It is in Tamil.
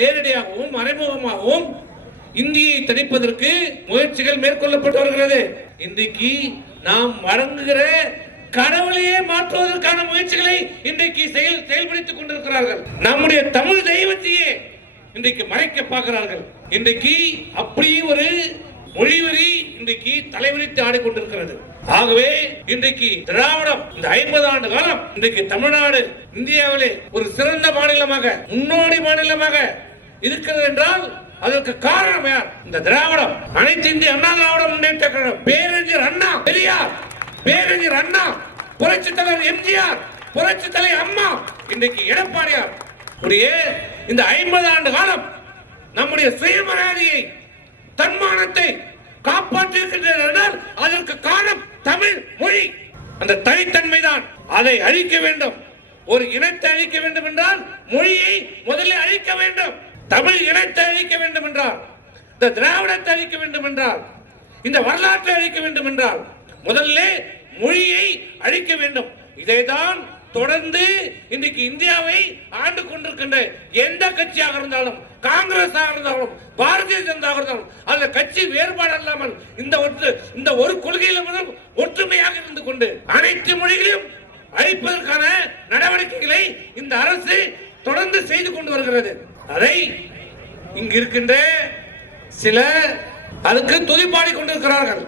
நேரடியாகவும் மறைமுகமாகவும் இந்தியை தணிப்பதற்கு முயற்சிகள் மேற்கொள்ளப்பட்டு வருகிறது. இன்றைக்கு நாம் வழங்குகிற கடவுளையே மாற்றுவதற்கான முயற்சிகளை இன்றைக்கு செயல்படுத்திக் கொண்டிருக்கிறார்கள். நம்முடைய தமிழ் தெய்வத்தையே இன்றைக்கு மறைக்க பார்க்கிறார்கள். இன்றைக்கு அப்படி ஒரு மொழிவெறி இன்றைக்கு தலைவிரித்து ஆடிக்கொண்டிருக்கிறது. ஆகவே இன்றைக்கு திராவிடம் இந்த 50 ஆண்டு காலம் இன்றைக்கு தமிழ்நாடு இந்தியாவிலே ஒரு சிறந்த மாநிலமாக முன்னோடி மாநிலமாக இருக்கிறது என்றால் அதற்கு காரணம் யார்? இந்த திராவிடம். அனைத்து இந்திய அண்ணா திராவிட முன்னேற்ற கழகம், பேரறிஞர் அண்ணா பெரியார், பேரறிஞர் அண்ணா, புரட்சி தலைவர் எம்ஜிஆர், புரட்சி தலைவர் அம்மா, இன்றைக்கு எடப்பாடியார் உடைய இந்த 50 ஆண்டு காலம் நம்முடைய சுயமரியாதையை தன்மானத்தை காப்பாற்றியிருக்கின்றனர். அதற்கு காரணம் தமிழ் மொழி. அந்த தனித்தன்மை தான். அதை அழிக்க வேண்டும். ஒரு இனத்தை அழிக்க வேண்டும் என்றால் மொழியை முதலில் அழிக்க வேண்டும். தமிழ் இனத்தை அழிக்க வேண்டும் என்றால், இந்த திராவிடத்தை அழிக்க வேண்டும் என்றால், இந்த வரலாற்றை அழிக்க வேண்டும் என்றால் முதல்ல மொழியை அழிக்க வேண்டும். இதைதான் தொடர்ந்து இன்றைக்கு இந்தியாவை ஆண்டு கொண்டிருக்கின்ற எந்த கட்சியாக இருந்தாலும், காங்கிரஸ் இருந்தாலும், பாரதிய ஜனதா இருந்தாலும், அந்த கட்சி வேறுபாடு இல்லாமல் இந்த ஒரு கொள்கையில ஒற்றுமையாக இருந்து கொண்டு அனைத்து மொழிகளையும் அழிப்பதற்கான நடவடிக்கைகளை இந்த அரசு தொடர்ந்து செய்து கொண்டு வருகிறது. அதை இங்கு இருக்கின்ற சில அதுக்கு துதிப்பாடி கொண்டிருக்கிறார்கள்.